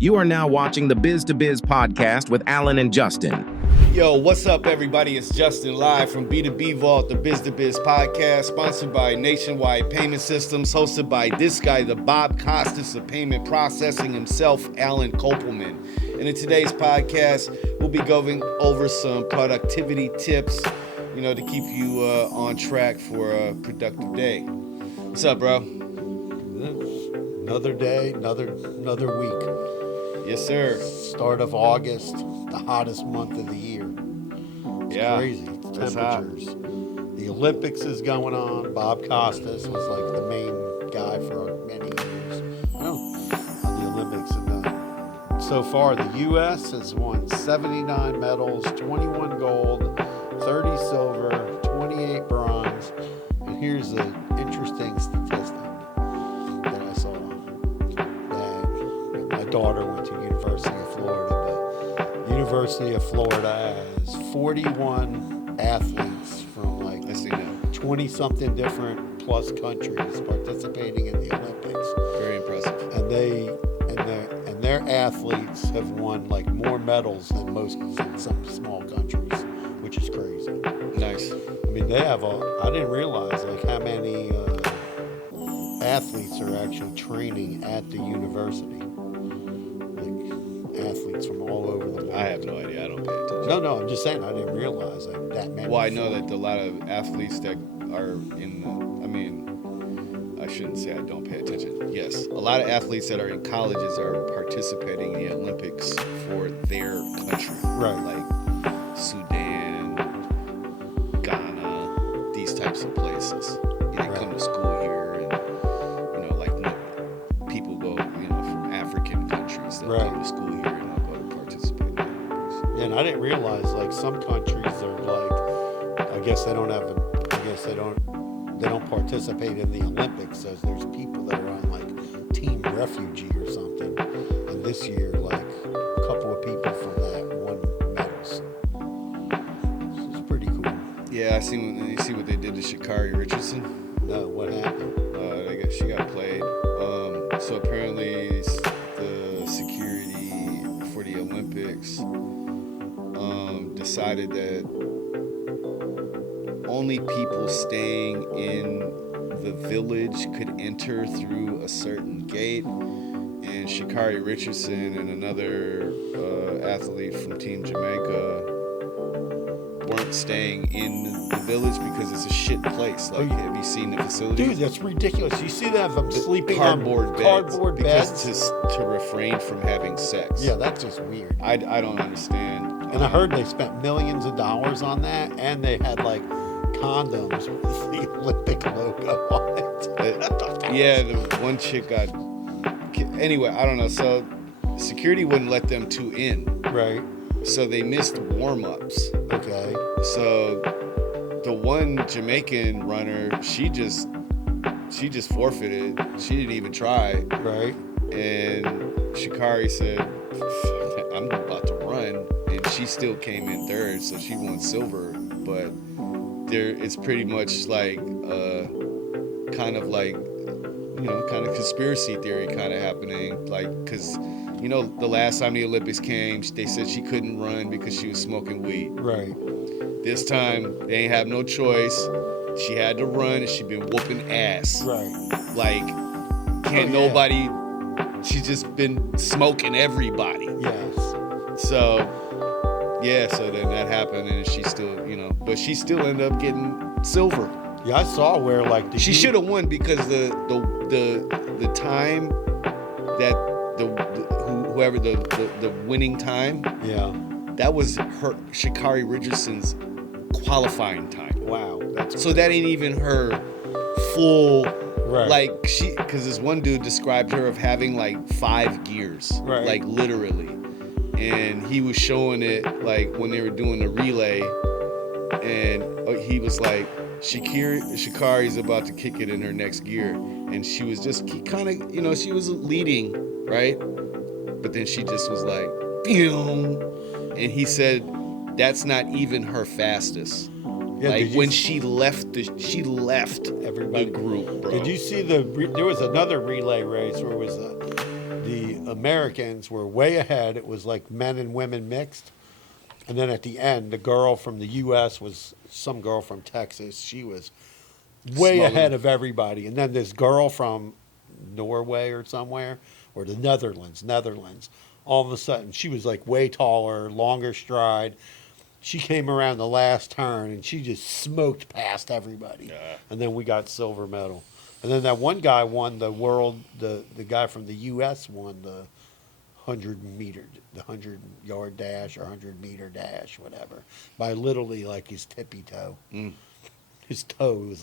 You are now watching the Biz to Biz podcast with Alan and Justin. Yo, what's up, everybody? It's Justin live from B2B Vault, the Biz to Biz podcast, sponsored by Nationwide Payment Systems, hosted by this guy, the Bob Costas of payment processing himself, Alan Kopelman. And in today's podcast, we'll be going over some productivity tips, to keep you on track for a productive day. What's up, bro? Another day, another week. Yes, sir. Start of August, the hottest month of the year. It's crazy. It's temperatures. The Olympics is going on. Bob Costas was like the main guy for many years on the Olympics. And so far, the U.S. has won 79 medals, 21 gold, 30 silver, 28 bronze. And here's an interesting statistic that I saw. That my daughter went to University of Florida, but University of Florida has 41 athletes from 20-something different plus countries participating in the Olympics. Very impressive. And their athletes have won more medals than some small countries, which is crazy. Nice. I mean, they have I didn't realize how many athletes are actually training at the university. Athletes from all over the world. I have no idea. I don't pay attention. No, I'm just saying I didn't realize that many. Well, I know that a lot of athletes that are I shouldn't say I don't pay attention. Yes, a lot of athletes that are in colleges are participating in the Olympics for their country. Right. Like Sudan, Ghana, these types of places. They come to school here and, people go, from African countries that come to school here and they'll go to participate in the Olympics. Yeah, and I didn't realize, some countries are I guess they don't participate in the Olympics as there's people that are on Team Refugee or something. And this year, a couple of people from that won medals. It's pretty cool. Yeah, you see what they did to Sha'Carri Richardson? No, what happened? She got played. So apparently the security for the Olympics decided that only people staying in the village could enter through a certain gate, and Sha'Carri Richardson and another athlete from Team Jamaica weren't staying in the village because it's a shit place. Have you seen the facility? Dude, that's ridiculous. You see that I'm sleeping cardboard on beds, cardboard beds? Because to refrain from having sex. Yeah, that's just weird. I don't understand. And I heard they spent millions of dollars on that, and they had condoms with the Olympic logo on it. Yeah, the one chick got... Anyway, I don't know. So security wouldn't let them two in. Right. So they missed warm-ups. Okay. So the one Jamaican runner, she just forfeited. She didn't even try. Right. And Sha'Carri said, I'm about to run. And she still came in third, so she won silver. But it's pretty much kind of conspiracy theory kind of happening. Because, the last time the Olympics came, they said she couldn't run because she was smoking weed. Right. This time, they ain't have no choice. She had to run, and she been whooping ass. Right. Nobody... She's just been smoking everybody. Yes. So then that happened, and she still, but she still ended up getting silver. Yeah, I saw where she should have won because the time that whoever the winning time, that was Sha'Carri Richardson's qualifying time. Wow, so that ain't even her full. Right. Because this one dude described her of having 5 gears, right. Literally, and he was showing it when they were doing the relay, and he was like, Sha'Carri's about to kick it in her next gear, and she was just kind of, she was leading, right, but then she just was like, and he said that's not even her fastest. Yeah, when she left everybody, the group, bro. Did you see there was another relay race where it was the Americans were way ahead. It was like men and women mixed. And then at the end, the girl from the U.S. was some girl from Texas. She was way Smoking. ahead of everybody. And then this girl from Norway or somewhere, or the Netherlands, all of a sudden, she was like way taller, longer stride. She came around the last turn and she just smoked past everybody. Yeah. And then we got silver medal. And then that one guy won the world, the guy from the U.S. won the 100-yard dash or 100-meter dash, whatever, by literally like his tippy toe. His toe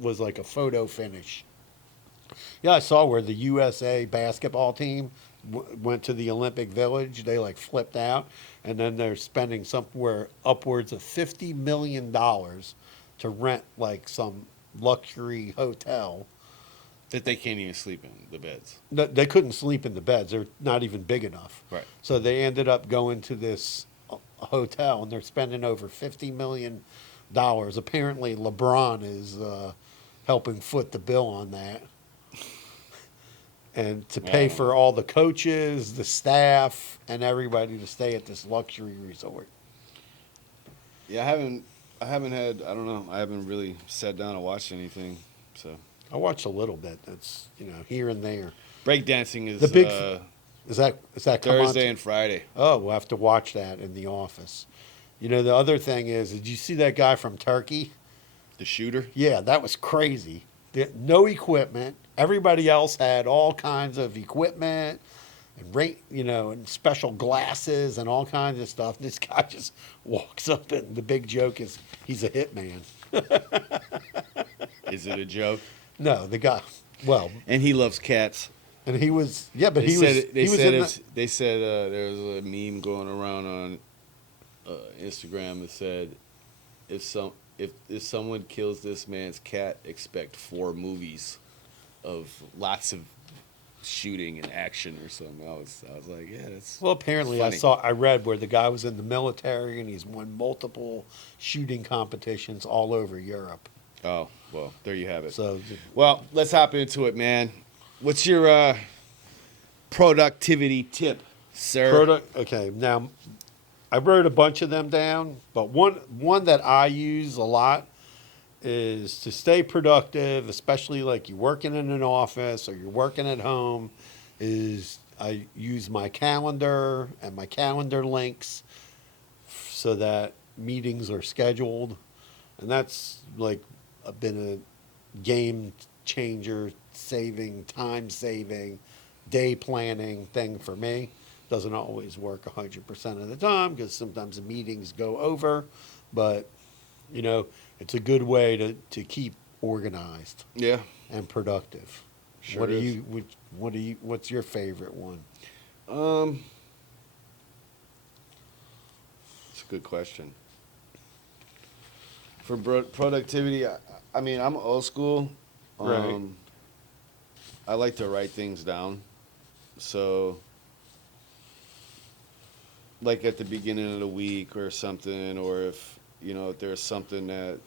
was like a photo finish. Yeah, I saw where the USA basketball team went to the Olympic Village. They like flipped out, and then they're spending somewhere upwards of $50 million to rent like some luxury hotel. That they can't even sleep in the beds. They couldn't sleep in the beds. They're not even big enough. Right. So they ended up going to this hotel, and they're spending over $50 million. Apparently, LeBron is helping foot the bill on that. And to pay for all the coaches, the staff, and everybody to stay at this luxury resort. Yeah, I haven't had, I don't know, I haven't really sat down and watched anything, so. I watched a little bit. That's, here and there. Breakdancing is The big is that come on Thursday and Friday. Oh, we'll have to watch that in the office. The other thing is, did you see that guy from Turkey? The shooter? Yeah, that was crazy. No equipment. Everybody else had all kinds of equipment and and special glasses and all kinds of stuff. This guy just walks up, and the big joke is he's a hitman. Is it a joke? No, the guy. Well, And he loves cats. and he was but They he said was they he was said in it's, they said there was a meme going around on Instagram that said if someone kills this man's cat, expect 4 movies of lots of shooting and action or something. I was like, yeah, that's Well, apparently funny. I read where the guy was in the military and he's won multiple shooting competitions all over Europe. Oh, well, there you have it. So, Well, let's hop into it, man. What's your productivity tip, sir? okay, now I wrote a bunch of them down, but one that I use a lot is to stay productive, especially like you're working in an office or you're working at home, is I use my calendar and my calendar links so that meetings are scheduled. And that's like been a game changer, time saving, day planning thing for me. Doesn't always work 100% of the time because sometimes the meetings go over, but it's a good way to keep organized Yeah. and productive. Sure What do is. what's your favorite one? It's a good question. For productivity, I mean, I'm old school. Right. I like to write things down. So, like at the beginning of the week or something, or if there's something that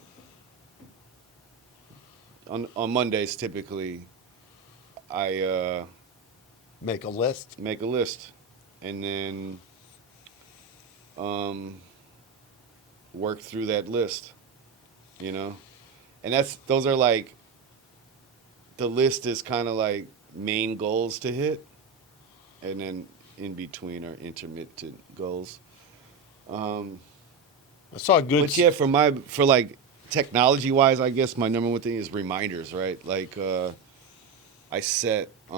on Mondays typically, I Make a list. make a list, and then work through that list, and those are like, the list is kind of like main goals to hit, and then in between are intermittent goals. I saw a good. But yeah, for like technology wise, I guess my number one thing is reminders, right? Like I set a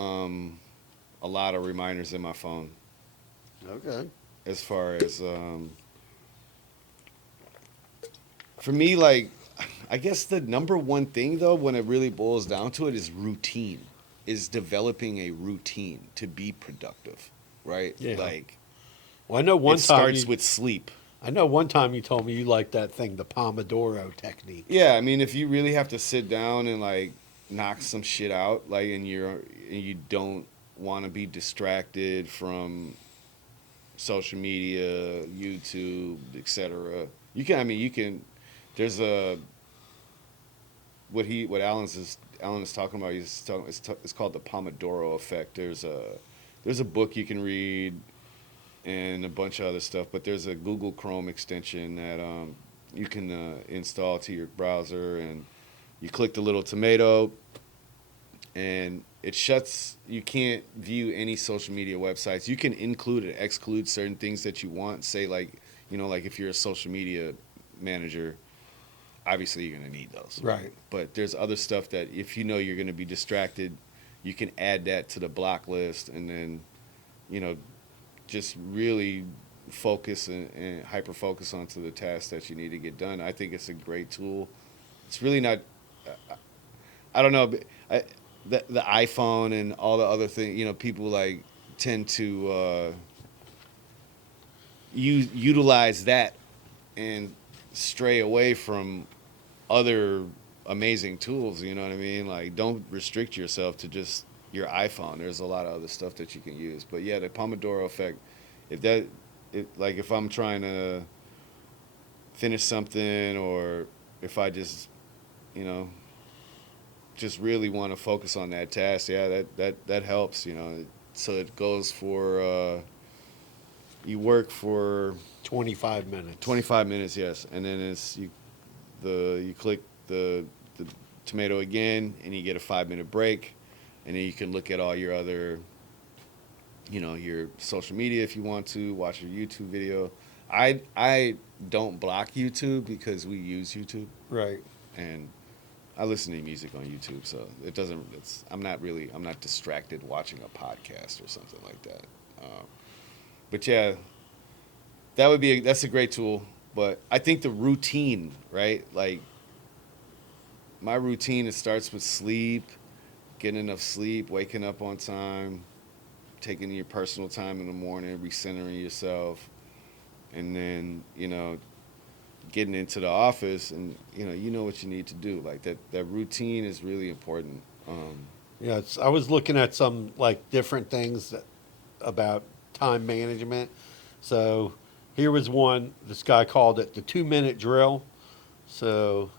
lot of reminders in my phone. Okay. As far as for me, like, I guess the number one thing though, when it really boils down to it, is routine. Is developing a routine to be productive, right? Yeah. Like, Well, I know one it time starts you, with sleep. I know one time you told me you liked that thing, the Pomodoro technique. Yeah, I mean, if you really have to sit down and like knock some shit out, like, and you don't want to be distracted from social media, YouTube, etc. You can. There's what Alan is talking about. It's called the Pomodoro effect. There's there's a book you can read and a bunch of other stuff, but there's a Google Chrome extension that you can install to your browser, and you click the little tomato, and it shuts. You can't view any social media websites. You can include and exclude certain things that you want. Say like, like if you're a social media manager, obviously you're going to need those. Right. But there's other stuff that if you're going to be distracted, you can add that to the block list, and then, just really focus and hyper focus onto the tasks that you need to get done. I think it's a great tool. It's really not. I don't know. The iPhone and all the other things. People like tend to utilize that and stray away from other amazing tools. You know what I mean? Like, don't restrict yourself to just your iPhone. There's a lot of other stuff that you can use. But yeah, the Pomodoro effect. If I'm trying to finish something, or if I just, just really want to focus on that task, yeah, that helps. So it goes for. You work for 25 minutes. 25 minutes, yes, and then you click the tomato again, and you get a 5-minute break, and then you can look at all your other, your social media if you want to watch a YouTube video. I don't block YouTube because we use YouTube, Right. and I listen to music on YouTube, so it doesn't. I'm not distracted watching a podcast or something like that. But yeah, that's a great tool. But I think the routine, right? Like, my routine, it starts with sleep, getting enough sleep, waking up on time, taking your personal time in the morning, recentering yourself, and then, getting into the office, and, you know what you need to do. Like, that routine is really important. Yeah, I was looking at some different things about time management. So here was one. This guy called it the 2-minute drill. So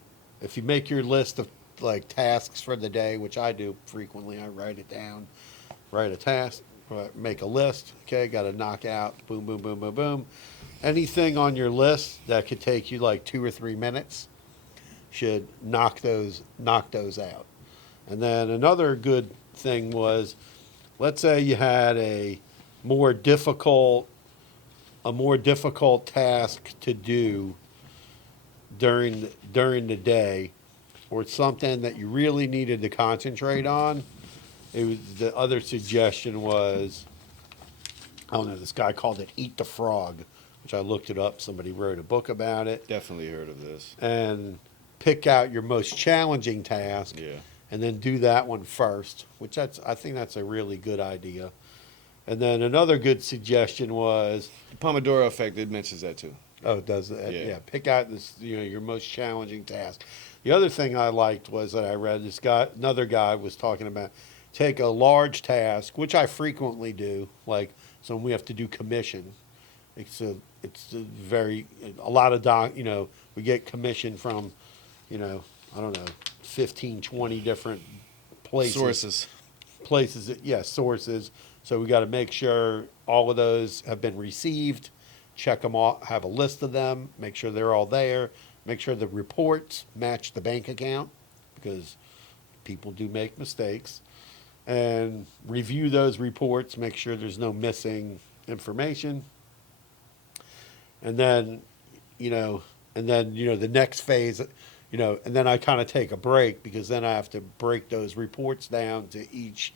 if you make your list of tasks for the day, which I do frequently, I write it down, write a task, make a list. Okay, got to knock out, boom, boom, boom, boom, boom. Anything on your list that could take you 2 or 3 minutes, should knock those out. And then another good thing was, let's say you had a more difficult task to do during the day, or something that you really needed to concentrate on. The other suggestion was, I don't know, this guy called it Eat the Frog, which I looked it up. Somebody wrote a book about it. Definitely heard of this. And pick out your most challenging task. Yeah. And then do that one first, which I think that's a really good idea. And then another good suggestion was, The Pomodoro effect, it mentions that too. oh, it does that? Yeah. Yeah. Pick out your most challenging task. The other thing I liked was that I read another guy was talking about, take a large task, which I frequently do, so when we have to do commission. A lot of we get commission from, I don't know, 15, 20 different places. Sources. So we got to make sure all of those have been received, check them off, have a list of them, make sure they're all there, make sure the reports match the bank account, because people do make mistakes, and review those reports, make sure there's no missing information. And then, the next phase, and then I kind of take a break, because then I have to break those reports down to each,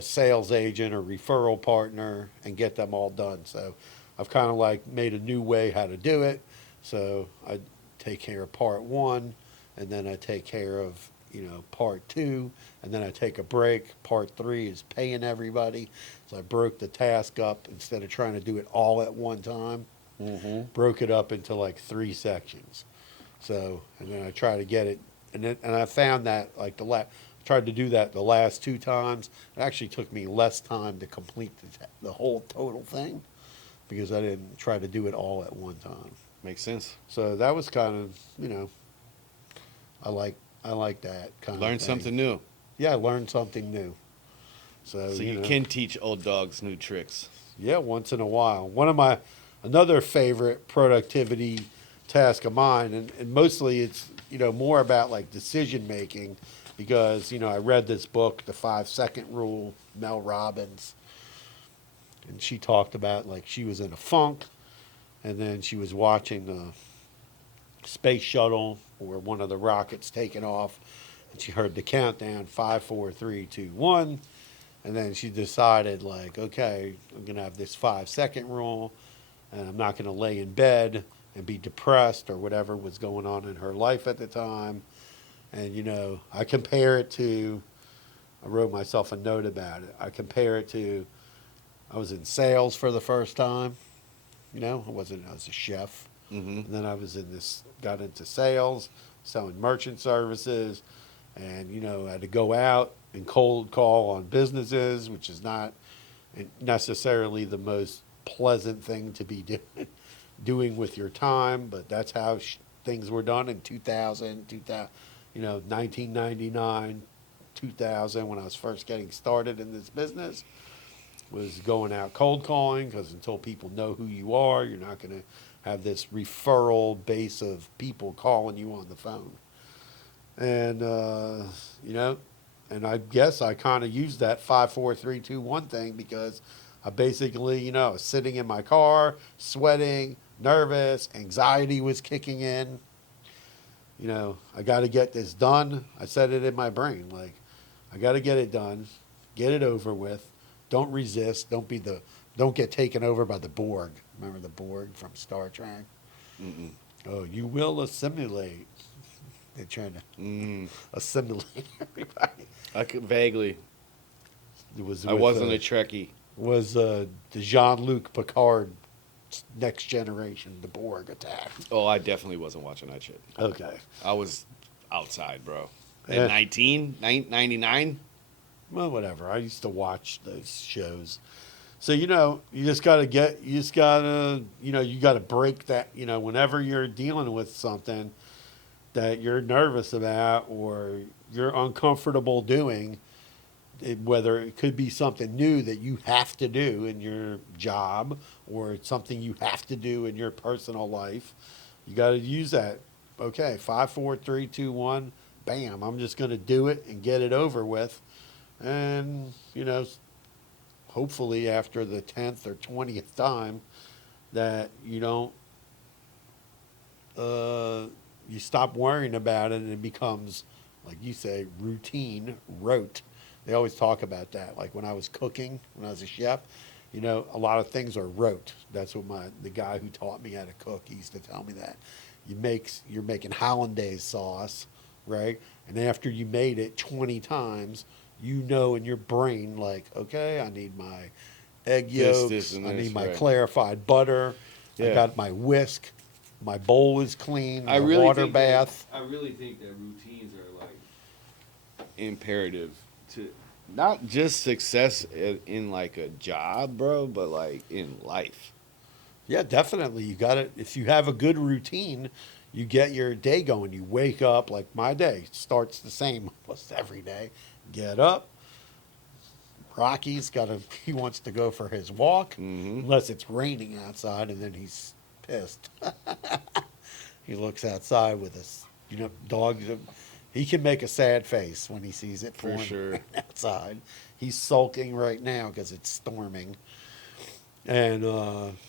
sales agent or referral partner and get them all done. So I've kind of made a new way how to do it. So I take care of part 1, and then I take care of, part 2, and then I take a break. Part 3 is paying everybody. So I broke the task up, instead of trying to do it all at one time. Mm-hmm. Broke it up into 3 sections. So, and then I try to get it, and I found that tried to do that the last 2 times. It actually took me less time to complete the whole total thing, because I didn't try to do it all at one time. Makes sense. So that was kind of, I like that kind of thing. Learn something new. Yeah, I learned something new. So So you know. can teach old dogs new tricks. Yeah, once in a while. Another favorite productivity task of mine, and mostly it's, more about like decision making because, I read this book, The 5 Second Rule, Mel Robbins, and she talked about like she was in a funk and then she was watching the space shuttle or one of the rockets taking off and she heard the countdown 5, 4, 3, 2, 1. And then she decided, like, okay, I'm going to have this 5 second rule, and I'm not going to lay in bed and be depressed or whatever was going on in her life at the time. And, I compare it to, I wrote myself a note about it. I compare it to, I was in sales for the first time. I was a chef. Mm-hmm. And then got into sales, selling merchant services, and, I had to go out and cold call on businesses, which is not necessarily the most pleasant thing to be doing with your time, but that's how things were done in 1999, 2000, when I was first getting started in this business, was going out cold calling, because until people know who you are, you're not going to have this referral base of people calling you on the phone. And, and I guess I kind of used that 5, 4, 3, 2, 1 thing because I basically, was sitting in my car, sweating, nervous, anxiety was kicking in. I got to get this done. I said it in my brain, like, I got to get it done, get it over with. Don't resist. Don't get taken over by the Borg. Remember the Borg from Star Trek? Mm-mm. Oh, you will assimilate. They're trying to assimilate everybody. I could vaguely. I wasn't a Trekkie. Was the Jean-Luc Picard Next Generation, the Borg attacked? Oh, I definitely wasn't watching that shit. Okay. I was outside, bro. Yeah. At 99? Well, whatever. I used to watch those shows. So, you gotta break that, whenever you're dealing with something that you're nervous about or you're uncomfortable doing, whether it could be something new that you have to do in your job or it's something you have to do in your personal life, you got to use that. Okay, 5, 4, 3, 2, 1, bam, I'm just going to do it and get it over with. And, hopefully after the 10th or 20th time that you don't, you stop worrying about it and it becomes, like you say, routine, rote. They always talk about that. Like when I was cooking, when I was a chef, a lot of things are rote. That's what the guy who taught me how to cook, he used to tell me that. You're making hollandaise sauce, right? And after you made it 20 times, in your brain, like, okay, I need my egg yolks, I need my clarified butter, I got my whisk, my bowl is clean, my water bath. I really think that routines are like imperative to not just success in like a job, bro, but like in life. Yeah, definitely. You got it. If you have a good routine, you get your day going. You wake up, like my day starts the same almost every day. Get up. He wants to go for his walk, unless it's raining outside, and then he's pissed. He looks outside with us. Dogs. He can make a sad face when he sees it for sure outside. He's sulking right now because it's storming. And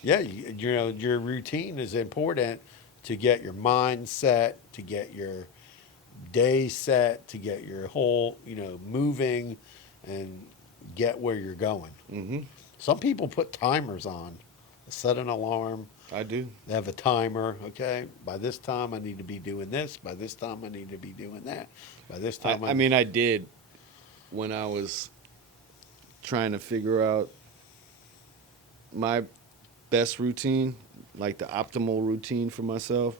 your routine is important to get your mind set, to get your day set, to get your whole moving, and get where you're going. Mm-hmm. Some people put timers on, set an alarm. I do. They have a timer. Okay, by this time I need to be doing this. By this time I need to be doing that. By this time, I did when I was trying to figure out my best routine, like the optimal routine for myself.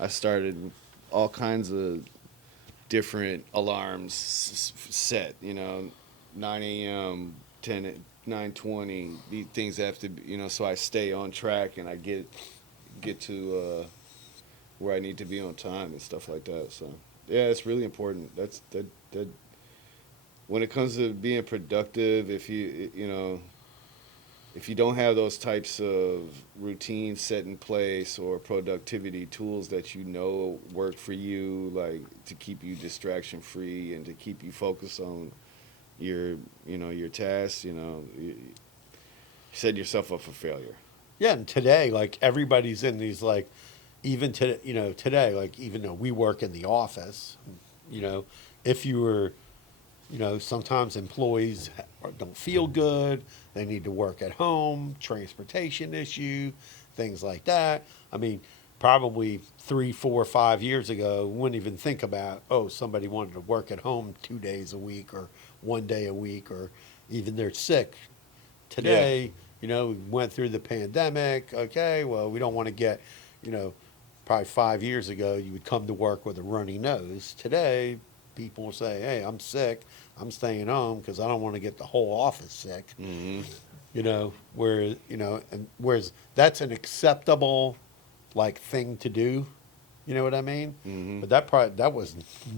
I started all kinds of different alarms set. 9 a.m., 9:20. These things have to be, so I stay on track and I get to where I need to be on time and stuff like that. So yeah, it's really important. when it comes to being productive, if you don't have those types of routines set in place or productivity tools that you know work for you, like to keep you distraction free and to keep you focused on your tasks, you set yourself up for failure. Yeah, and today, like everybody's in these like, even to today, like even though we work in the office, you know, if you were, sometimes employees don't feel good, they need to work at home, transportation issue, things like that. I mean, probably 3, 4, 5 years ago, wouldn't even think about, oh, somebody wanted to work at home 2 days a week or 1 day a week, or even they're sick. Today, we went through the pandemic. Okay, well, we don't want to get, probably 5 years ago, you would come to work with a runny nose. Today, people will say, hey, I'm sick. I'm staying home because I don't want to get the whole office sick. Mm-hmm. Whereas that's an acceptable, like, thing to do. You know what I mean? Mm-hmm. But that was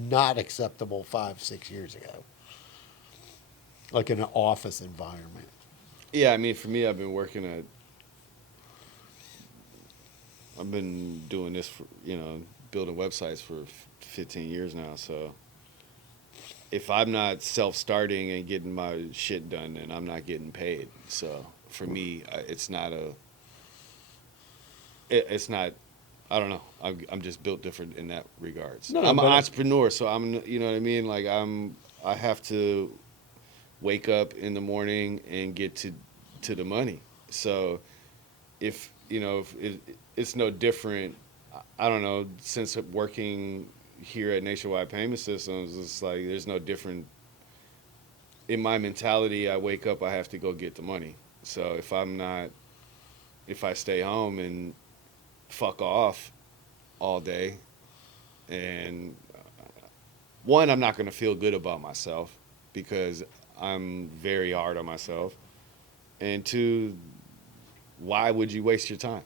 not acceptable 5, 6 years ago. Like in an office environment. Yeah, I mean, for me, I've been doing this for, building websites for 15 years now. So if I'm not self-starting and getting my shit done, then I'm not getting paid. So for me, it's not, I don't know. I'm just built different in that regards. No, I'm an but entrepreneur, so you know what I mean? Like I have to wake up in the morning and get to the money. So if it's no different, I don't know, since working here at Nationwide Payment Systems, it's like there's no different. In my mentality, I wake up, I have to go get the money. So if I stay home and fuck off all day, and one, I'm not going to feel good about myself because I'm very hard on myself. And two, why would you waste your time?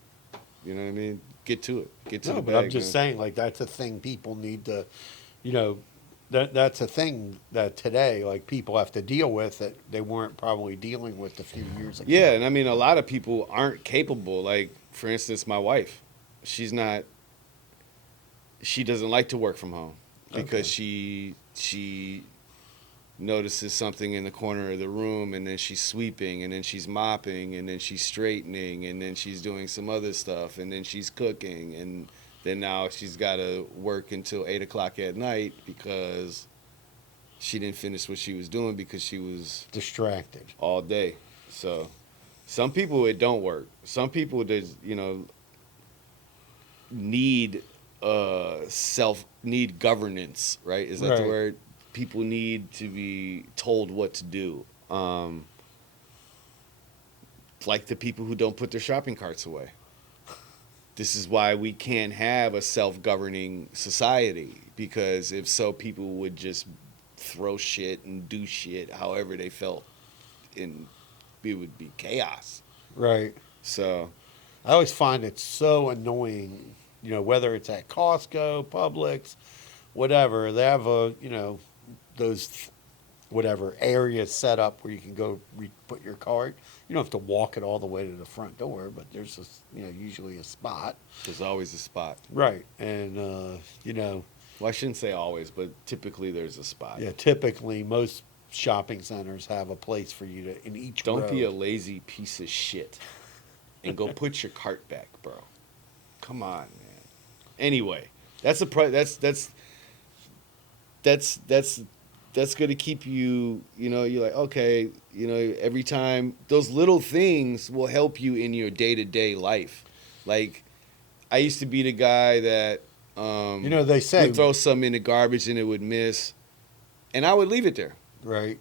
You know what I mean? Get to it. Get to the No, bag. but I'm just saying, like, that's a thing people need to, that's a thing that today, like, people have to deal with that they weren't probably dealing with a few years ago. Yeah, and I mean, a lot of people aren't capable. Like, for instance, my wife, she doesn't like to work from home because she notices something in the corner of the room, and then she's sweeping, and then she's mopping, and then she's straightening, and then she's doing some other stuff, and then she's cooking, and then now she's got to work until 8 o'clock at night because she didn't finish what she was doing because she was distracted all day. So some people, it don't work. Some people, need need governance, right? Is that the word? People need to be told what to do. Like the people who don't put their shopping carts away. This is why we can't have a self-governing society, because if so, people would just throw shit and do shit however they felt, and it would be chaos. Right. So I always find it so annoying, whether it's at Costco, Publix, whatever, they have those whatever areas set up where you can go put your cart. You don't have to walk it all the way to the front door, but there's usually a spot. There's always a spot. Right. And well, I shouldn't say always, but typically there's a spot. Yeah, typically most shopping centers have a place for you to in each row. Don't be a lazy piece of shit and go put your cart back, bro. Come on, man. Anyway, that's going to keep you, you're like, okay, every time those little things will help you in your day-to-day life. Like, I used to be the guy that, they say would throw something in the garbage and it would miss, and I would leave it there. Right.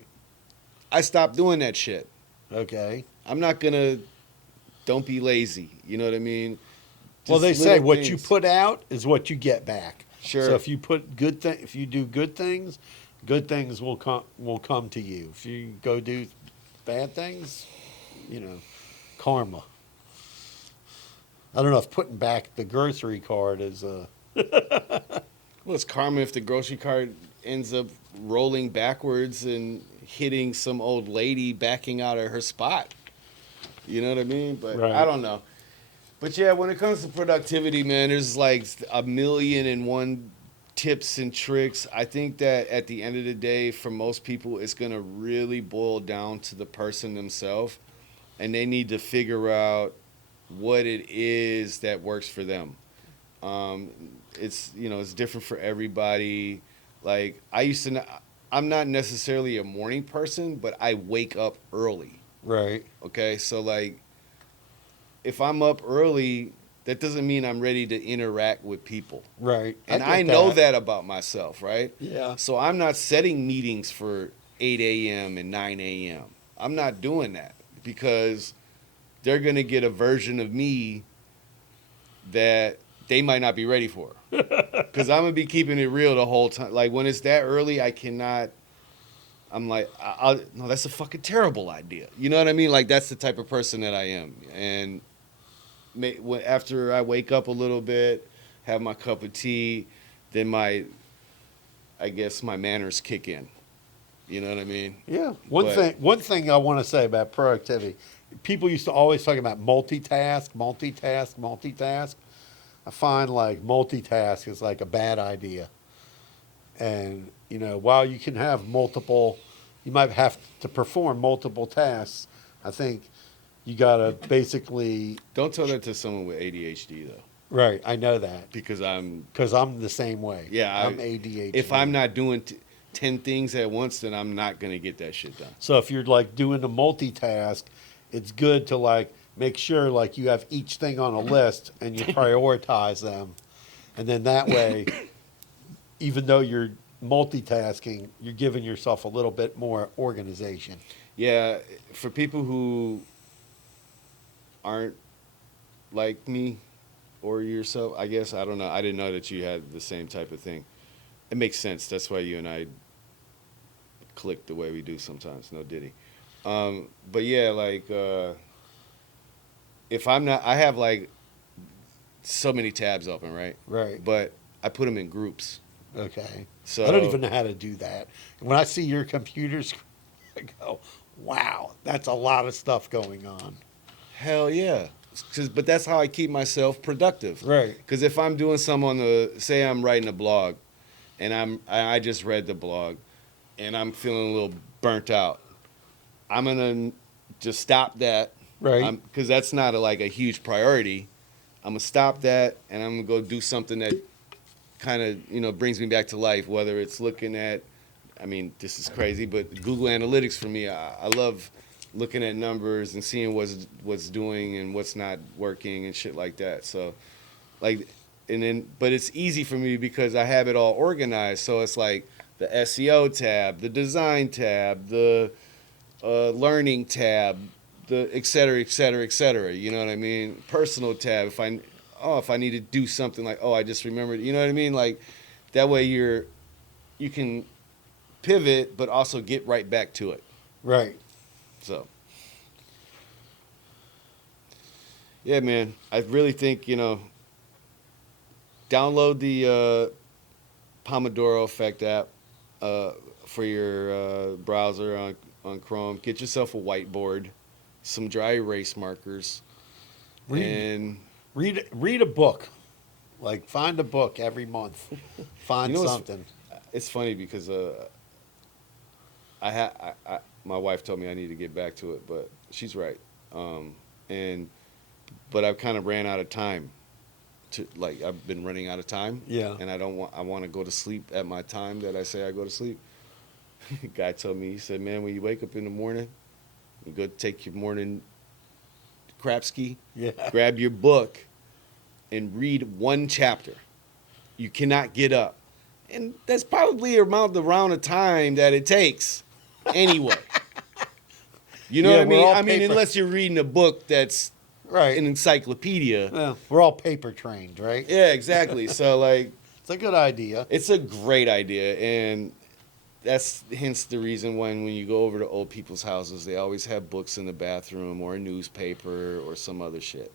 I stopped doing that shit. Okay. I'm not going to, don't be lazy. You know what I mean? Well, they say little what things. you put out is what you get back. Sure. So if you put if you do good things will come to you. If you go do bad things, karma. I don't know if putting back the grocery cart is Well, it's karma if the grocery cart ends up rolling backwards and hitting some old lady backing out of her spot. You know what I mean? But Right. I don't know. But yeah, when it comes to productivity, man, there's like a million and one tips and tricks. I think that at the end of the day, for most people, it's going to really boil down to the person themselves. And they need to figure out what it is that works for them. It's, you know, it's different for everybody. Like, I'm not necessarily a morning person, but I wake up early. Right. Okay, so like, if I'm up early, that doesn't mean I'm ready to interact with people. Right. And get I know that about myself, right? Yeah. So I'm not setting meetings for 8 a.m. and 9 a.m. I'm not doing that because they're going to get a version of me that they might not be ready for. Because I'm going to be keeping it real the whole time. Like, when it's that early, I cannot... I'm like, no, that's a fucking terrible idea. You know what I mean? Like, that's the type of person that I am. And after I wake up a little bit, have my cup of tea, then I guess my manners kick in. You know what I mean? Yeah. One thing I want to say about productivity, people used to always talk about multitask. I find like multitask is like a bad idea. And, you know, while you can have you might have to perform multiple tasks, I think you got to basically... Don't tell that to someone with ADHD, though. Right, I know that. Because I'm the same way. Yeah. I'm ADHD. If I'm not doing 10 things at once, then I'm not going to get that shit done. So if you're like doing a multitask, it's good to like make sure like you have each thing on a list and you prioritize them. And then that way, even though you're multitasking, you're giving yourself a little bit more organization. Yeah, for people who aren't like me or yourself, I guess, I don't know. I didn't know that you had the same type of thing. It makes sense. That's why you and I click the way we do sometimes. No Diddy. But yeah, like, if I'm not, I have like so many tabs open, right? Right. But I put them in groups. Okay. So I don't even know how to do that. When I see your computer screen, I go, wow, that's a lot of stuff going on. Hell yeah. But that's how I keep myself productive. Right. Because if I'm doing some say I'm writing a blog, and I just read the blog, and I'm feeling a little burnt out, I'm gonna just stop that. Right. Because that's not like a huge priority. I'm gonna stop that, and I'm gonna go do something that kind of brings me back to life. Whether it's looking at, I mean, this is crazy, but Google Analytics for me, I love looking at numbers and seeing what's doing and what's not working and shit like that. So, like, but it's easy for me because I have it all organized. So it's like the SEO tab, the design tab, the learning tab, the et cetera, et cetera, et cetera. You know what I mean? Personal tab. If I need to do something, like, I just remembered. You know what I mean? Like, that way you can pivot, but also get right back to it. Right. So, yeah, man, I really think, download the Pomodoro Effect app for your browser on Chrome. Get yourself a whiteboard, some dry erase markers, and read a book. Like, find a book every month. Find something. It's funny because my wife told me I need to get back to it, but she's right. But I've kind of ran out of time. I've been running out of time. Yeah. And I want to go to sleep at my time that I say I go to sleep. Guy told me, he said, man, when you wake up in the morning, you go take your morning crapski, grab your book, and read one chapter. You cannot get up. And that's probably around the time that it takes anyway. You know what I mean? I mean, unless you're reading a book that's an encyclopedia. Well, we're all paper trained, right? Yeah, exactly. So, like... It's a good idea. It's a great idea. And that's hence the reason when you go over to old people's houses, they always have books in the bathroom or a newspaper or some other shit.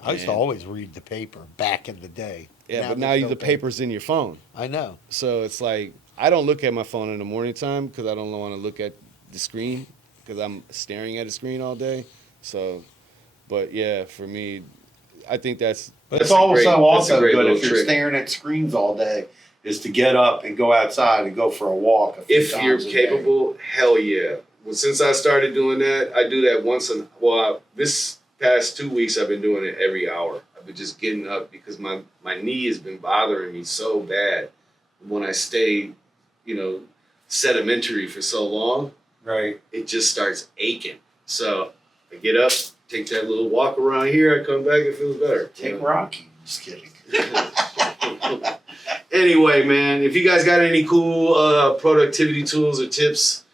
I used to always read the paper back in the day. Yeah, but now the paper's in your phone. I know. So it's like, I don't look at my phone in the morning time because I don't want to look at the screen because I'm staring at a screen all day. So, but yeah, for me, I think that's. But it's also good if you're trick. staring at screens all day, is to get up and go outside and go for a walk. If you're capable, hell yeah. Well, since I started doing that, I do that this past 2 weeks I've been doing it every hour. I've been just getting up because my knee has been bothering me so bad when I stay, sedimentary for so long. Right. It just starts aching. So I get up, take that little walk around here, I come back, it feels better. Take Rocky. Just kidding. Anyway, man, if you guys got any cool productivity tools or tips,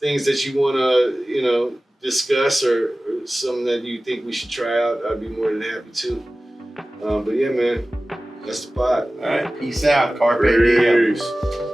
things that you want to, discuss or something that you think we should try out, I'd be more than happy to. But yeah, man, that's the pod. All right. Peace out. Carpe diem. Peace.